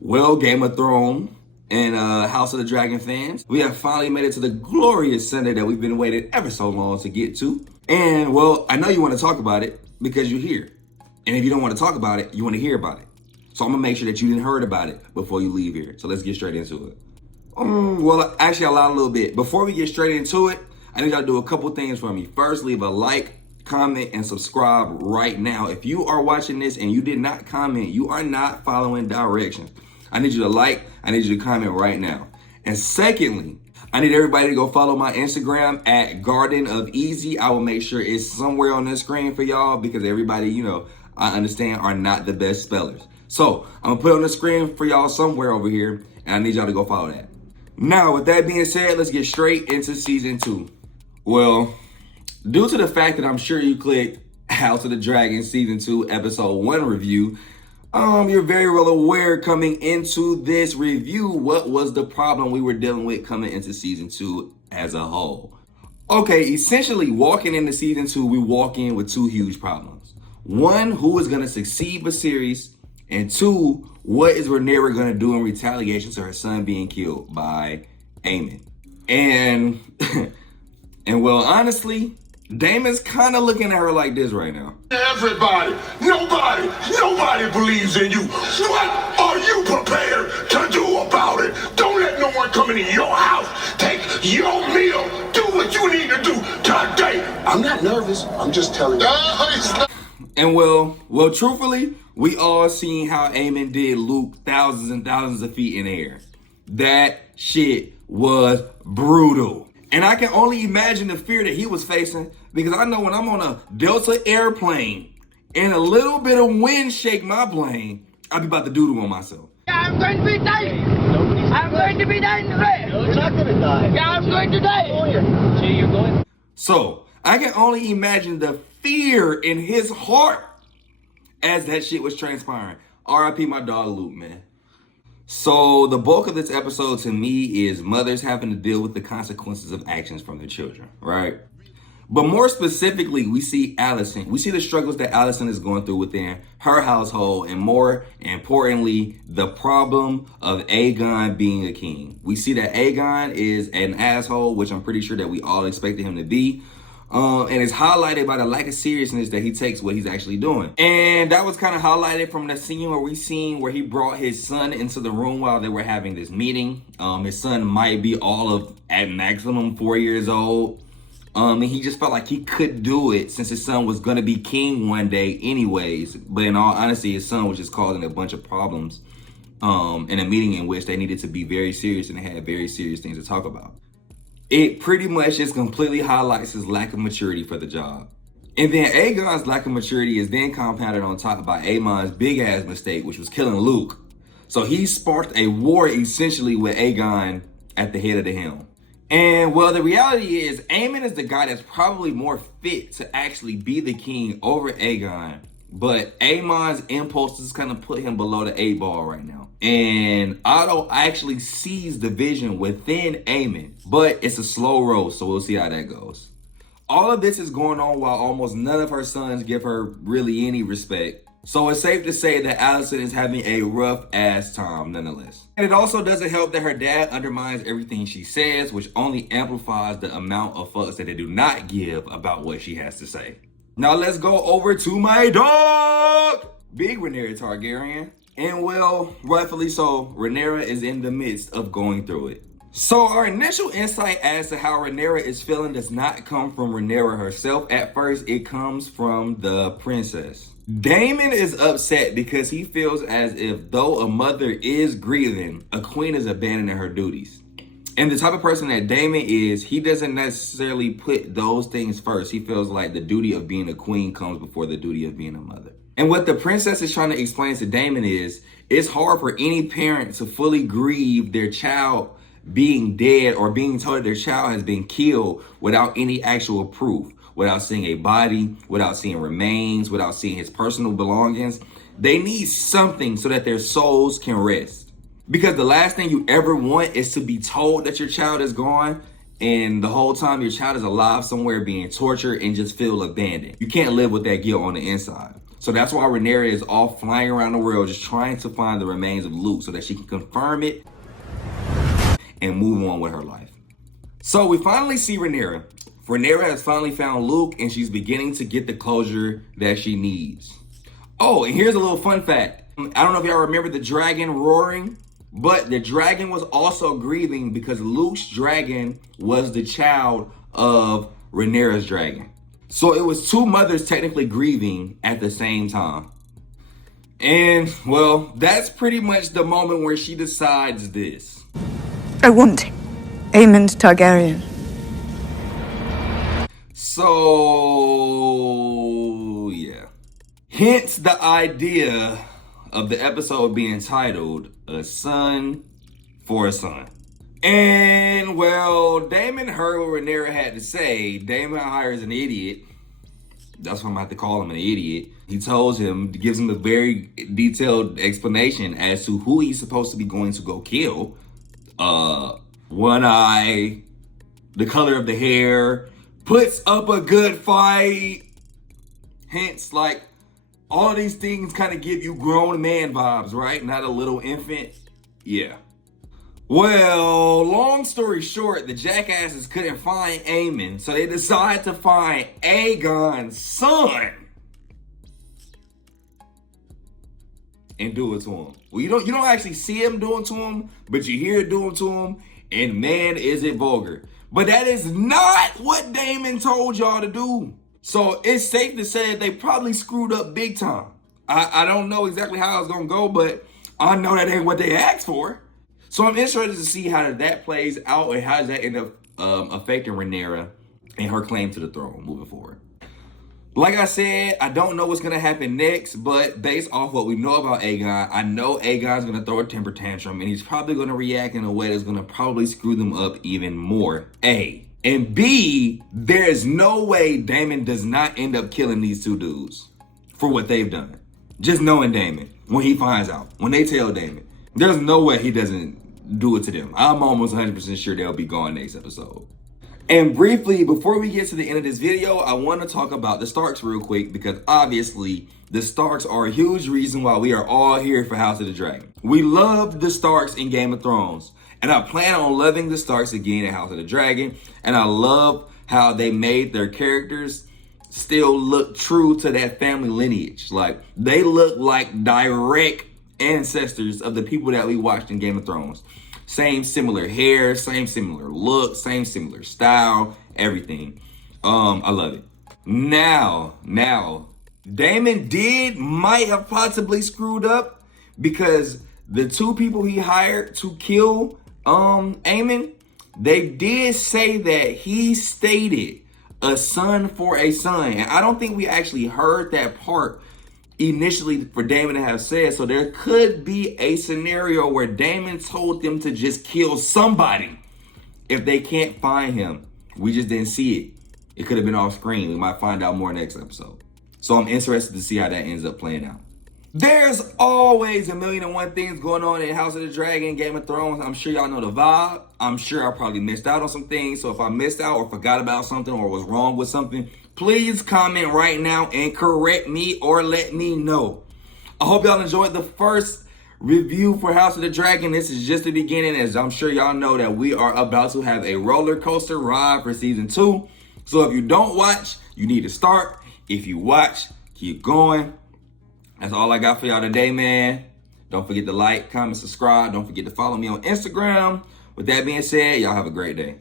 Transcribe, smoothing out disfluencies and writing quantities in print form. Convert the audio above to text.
Well, Game of Thrones and House of the Dragon fans, we have finally made it to the glorious Sunday that we've been waiting ever so long to get to. And well, I know you want to talk about it because you're here. And if you don't want to talk about it, you want to hear about it. So I'm gonna make sure that you didn't heard about it before you leave here. So let's get straight into it. Well, actually, I lied a little bit. Before we get straight into it, I need y'all to do a couple things for me. First, leave a like, comment, and subscribe right now. If you are watching this and you did not comment, you are not following directions. I need you to like, I need you to comment right now. And secondly, I need everybody to go follow my Instagram at Garden of Eazy. I will make sure it's somewhere on the screen for y'all because everybody, I understand are not the best spellers. So I'm gonna put it on the screen for y'all somewhere over here and I need y'all to go follow that. Now, with that being said, let's get straight into season 2. Well, due to the fact that I'm sure you clicked House of the Dragon season 2 episode 1 review, you're very well aware coming into this review what was the problem we were dealing with coming into season 2 as a whole. Okay, essentially walking into season 2, we walk in with two huge problems. One, who is going to succeed Viserys? And two, what is Rhaenyra going to do in retaliation to her son being killed by Aemon? And, and well, honestly, Daemon's kind of looking at her like this right now. Everybody, nobody believes in you. What are you prepared to do about it? Don't let no one come into your house, take your meal, do what you need to do today. I'm not nervous, I'm just telling you. And well, truthfully, we all seen how Aemon did Luke thousands and thousands of feet in the air. That shit was brutal. And I can only imagine the fear that he was facing because I know when I'm on a Delta airplane and a little bit of wind shake my plane, I'll be about to doodle on myself. Yeah, I'm going to be dying. I'm going to be dying today. No, you're not going to die. Yeah, I'm going to die. See, you're going. So I can only imagine the fear in his heart as that shit was transpiring. R.I.P. my dog Luke, man. So the bulk of this episode to me is mothers having to deal with the consequences of actions from their children, right? But more specifically, we see Alicent. We see the struggles that Alicent is going through within her household, and more importantly, the problem of Aegon being a king. We see that Aegon is an asshole, which I'm pretty sure that we all expected him to be. And it's highlighted by the lack of seriousness that he takes what he's actually doing. And that was kind of highlighted from the scene where he brought his son into the room while they were having this meeting. His son might be all of, at maximum, 4 years old. And he just felt like he could do it since his son was going to be king one day anyways. But in all honesty, his son was just causing a bunch of problems in a meeting in which they needed to be very serious and they had very serious things to talk about. It pretty much just completely highlights his lack of maturity for the job. And then Aegon's lack of maturity is then compounded on top by Aemon's big ass mistake, which was killing Luke. So he sparked a war essentially with Aegon at the head of the helm. And well, the reality is Aemon is the guy that's probably more fit to actually be the king over Aegon. But Aemon's impulses kind of put him below the 8 ball right now. And Otto actually sees the vision within Aemon, but it's a slow roll, so we'll see how that goes. All of this is going on while almost none of her sons give her really any respect. So it's safe to say that Alicent is having a rough ass time nonetheless. And it also doesn't help that her dad undermines everything she says, which only amplifies the amount of fucks that they do not give about what she has to say. Now let's go over to my dog, Big Rhaenyra Targaryen. And well, rightfully so, Rhaenyra is in the midst of going through it. So our initial insight as to how Rhaenyra is feeling does not come from Rhaenyra herself. At first, it comes from the princess. Daemon is upset because he feels as if though a mother is grieving, a queen is abandoning her duties. And the type of person that Daemon is, he doesn't necessarily put those things first. He feels like the duty of being a queen comes before the duty of being a mother. And what the princess is trying to explain to Daemon is, it's hard for any parent to fully grieve their child being dead or being told that their child has been killed without any actual proof, without seeing a body, without seeing remains, without seeing his personal belongings. They need something so that their souls can rest. Because the last thing you ever want is to be told that your child is gone and the whole time your child is alive somewhere being tortured and just feel abandoned. You can't live with that guilt on the inside. So that's why Rhaenyra is off flying around the world just trying to find the remains of Luke so that she can confirm it and move on with her life. So we finally see Rhaenyra. Rhaenyra has finally found Luke and she's beginning to get the closure that she needs. Oh, and here's a little fun fact. I don't know if y'all remember the dragon roaring, but the dragon was also grieving because Luke's dragon was the child of Rhaenyra's dragon. So it was two mothers technically grieving at the same time. And, well, that's pretty much the moment where she decides this. I want Aemond Targaryen. So, yeah. Hence the idea of the episode being titled, A Son for a Son. And, well, Daemon heard what Rhaenyra had to say. Daemon hires an idiot. That's what I'm about to call him, an idiot. He gives him a very detailed explanation as to who he's supposed to be going to go kill. One eye, the color of the hair, puts up a good fight. Hence, like, all these things kind of give you grown man vibes, right? Not a little infant. Yeah. Well, long story short, the jackasses couldn't find Aemon, so they decided to find Aegon's son and do it to him. Well, you don't actually see him doing to him, but you hear it doing to him, and man, is it vulgar. But that is not what Daemon told y'all to do. So it's safe to say that they probably screwed up big time. I don't know exactly how it's gonna go, but I know that ain't what they asked for. So I'm interested to see how that plays out and how does that end up affecting Rhaenyra and her claim to the throne moving forward. Like I said, I don't know what's going to happen next, but based off what we know about Aegon, I know Aegon's going to throw a temper tantrum and he's probably going to react in a way that's going to probably screw them up even more. A. And B, there's no way Daemon does not end up killing these two dudes for what they've done. Just knowing Daemon, when he finds out, when they tell Daemon, there's no way he doesn't do it to them. I'm almost 100% sure they'll be gone next episode. And briefly, before we get to the end of this video, I want to talk about the Starks real quick because obviously the Starks are a huge reason why we are all here for House of the Dragon. We loved the Starks in Game of Thrones, and I plan on loving the Starks again in House of the Dragon, and I love how they made their characters still look true to that family lineage. Like, they look like direct ancestors of the people that we watched in Game of Thrones. Same similar hair, same similar look, same similar style, everything. I love it. Now, Daemon might have possibly screwed up because the two people he hired to kill Aemon, they did say that he stated a son for a son. And I don't think we actually heard that part initially for Daemon to have said. So there could be a scenario where Daemon told them to just kill somebody if they can't find him. We just didn't see it. It could have been off screen. We might find out more next episode. So I'm interested to see how that ends up playing out. There's always a million and one things going on in House of the Dragon, Game of Thrones. I'm sure y'all know the vibe. I'm sure I probably missed out on some things. So if I missed out or forgot about something or was wrong with something, please comment right now and correct me or let me know. I hope y'all enjoyed the first review for House of the Dragon. This is just the beginning, as I'm sure y'all know that we are about to have a roller coaster ride for season 2. So if you don't watch, you need to start. If you watch, keep going. That's all I got for y'all today, man. Don't forget to like, comment, subscribe. Don't forget to follow me on Instagram. With that being said, y'all have a great day.